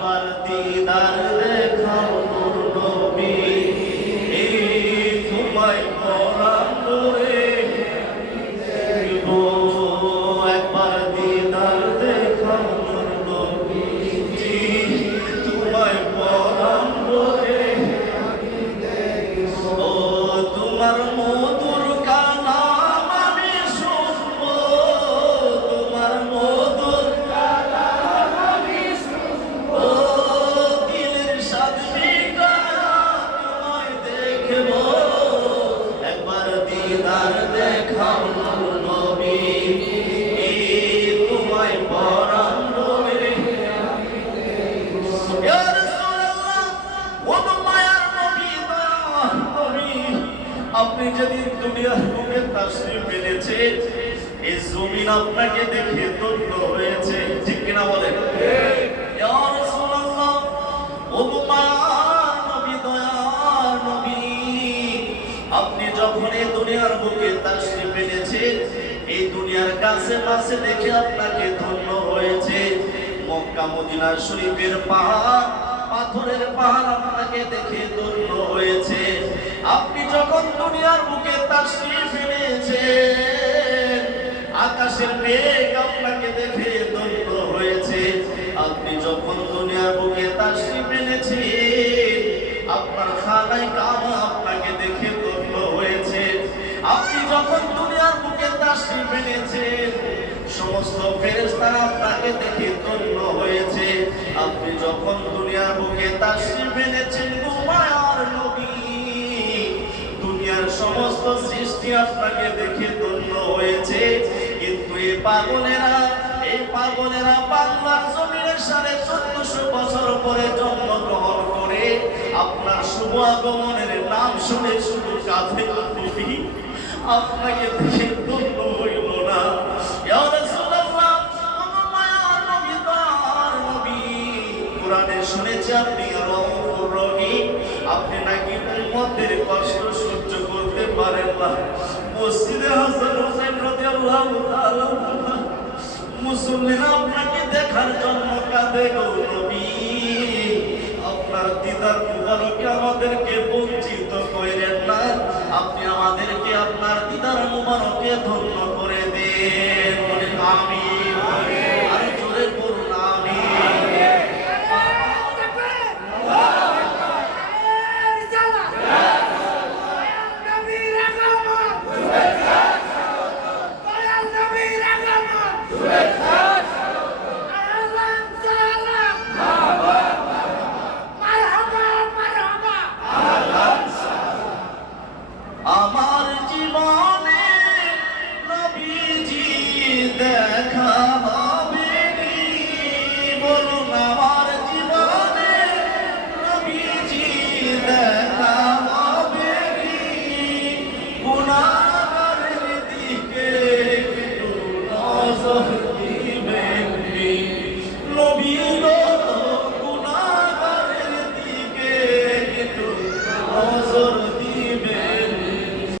একবার দিদার দেখাও নবী, তোমায় পরাণ করে একবার দিদার দেখাও নবী, তোমায় পরাণ করে ও তোমার মধুর কালাম আমি শুনব, তোমার মধুর কালাম আমি শুনব, দিলের সাথে তোমায় দেখব, একবার দিদার দেখাও নবী, তোমায় পরাণ করে ইয়া রাসূলুল্লাহ ও মায়ার নবী দয়ার নবী, আপনি যেদিন দুনিয়ার বুকে তাশরীফ এনেছেন এই জমিন আপনাকে দেখে ধন্য হয়েছে, ঠিক কিনা বলেন? ইয়া রাসূলুল্লাহ ও মায়ার নবী দয়ার নবী, আপনি যখন এই দুনিয়ার বুকে তাশরীফ এনেছেন এই দুনিয়ার কাছে পাশে দেখে আপনাকে ধন্য হয়েছে। মক্কা মদিনা শরীফের পাহাড়, পাথরের পাহাড় আপনাকে দেখে ধন্য হয়েছে। আপনি যখন দুনিয়ার বুকে তাশরীফ এনেছেন আকাশের মেঘ আপনাকে দেখে ধন্য হয়েছে। আপনি যখন দুনিয়ার বুকে তাশরীফ এনেছেন আপনার খানায় কাবা আপনাকে দেখে ধন্য হয়েছে। আপনি যখন দুনিয়ার বুকে তাশরীফ এনেছেন সমস্ত ফেরেশতারা আপনাকে দেখে ধন্য হয়েছে। আপনি যখন দুনিয়ার বুকে তাশরীফ এনেছেন মায়ার নবী, দুনিয়ার সমস্ত সৃষ্টি আপনাকে দেখে ধন্য হয়েছে। কিন্তু এই পাগলেরা বাংলার জমিনে 1450 বছর পরে জন্মগ্রহণ করে আপনার শুভ আগমনের নাম শুনে শুধু কাঁধে নবী আপনাকে দেখে ধন্য হইল না। ইয়া রাসূলুল্লাহ মায়ার নবী তার নবী, কোরআনে শুনেছি আপনি রউফুর রহিম, আপনি নাকি উম্মতের কষ্ট সহ্য করতে পারেন না। মসজিদে হাসান হোসেন রাদিয়াল্লাহু তাআলা মুসল্লিরা আপনাকে দেখার জন্য কাঁদে গো নবী, আপনার দিদার মুবারকে আমাদেরকে বঞ্চিত করেন না। আপনি আমাদেরকে আপনার দিদার মুবারকে ধন্য করে দেন, বলেন আমিন। আর জোরে বলুন আমিন। আমার জীবনে নবীজি দেখা